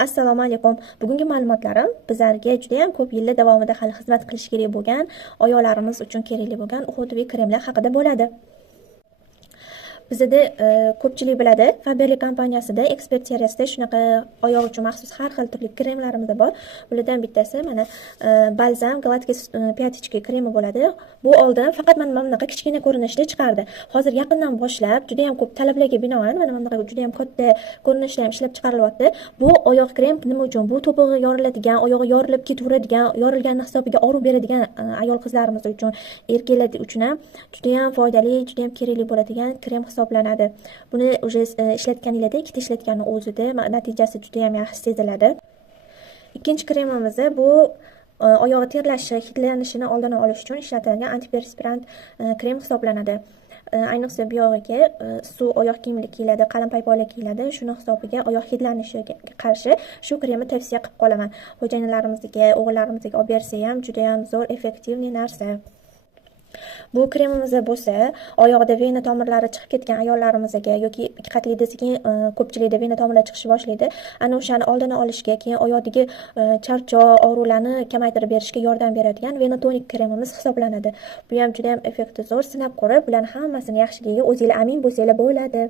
Assalomu alaykum. Bugungi ma'lumotlarim bizlarga juda ham ko'p yillar davomida hali xizmat qilish kerak bo'lgan, oyoqlarimiz uchun kerakli bo'lgan UHDV kremlar haqida bo'ladi. Bizda ko'pchilik biladi, Faberlic kompaniyasida ekspert seriyasida shunaqa oyoq uchun maxsus har xil turli kremlarimiz bor. Bulardan bittasi mana balzam Galatkis pятички kremi bo'ladi. Bu oldin faqat mana bunaqa kichkina ko'rinishda chiqardi. Hozir yaqindan boshlab juda ham ko'p talablarga binoan mana bunaqa juda ham katta ko'rinishda ham ishlab chiqarilyapti. Bu oyoq krem nima uchun? Bu to'pig'i yoriladigan, oyog'i yorilib ketaveradigan, yorilgan hisobiga og'riq beradigan ayol qizlarimiz uchun, erkaklar uchun ham juda ham foydali, juda ham kerakli bo'ladigan krem hisoblanadi. Buni уже ishlatganingizda, ikkita ishlatganning o'zida natijasi juda ham yaxshi seziladi. Ikkinchi kremimiz bu oyoq terlashi, hidlanishini oldini olish uchun ishlatilgan antiperspirant krem hisoblanadi. Ayniqsa bu yog'iga suv oyoq kiyimli kiyiladi, qalin paypoqlar kiyiladi. Shuni hisobiga oyoq hidlanishiga qarshi shu kremni tavsiya qilib qolaman. Xo'jayinlarimizga, o'g'illarimizga olib bersa ham juda ham zo'r, effektivniy narsa. Bu kremimiz bo'lsa, oyog'ida vena tomirlari chiqib ketgan ayollarimizga yoki ikki qatlikda sekin ko'pchilikda vena tomirlari chiqishni boshlaydi. Ana o'shani oldini olishga, keyin oyoqdagi charchoq, og'riqlarni kamaytirib berishga yordam beradigan venotonik kremimiz hisoblanadi. Bu ham juda ham effekti zo'r. Sinab ko'rib, bularning hammasini yaxshiligiga o'zingizlar amin bo'lsanglar bo'ladi.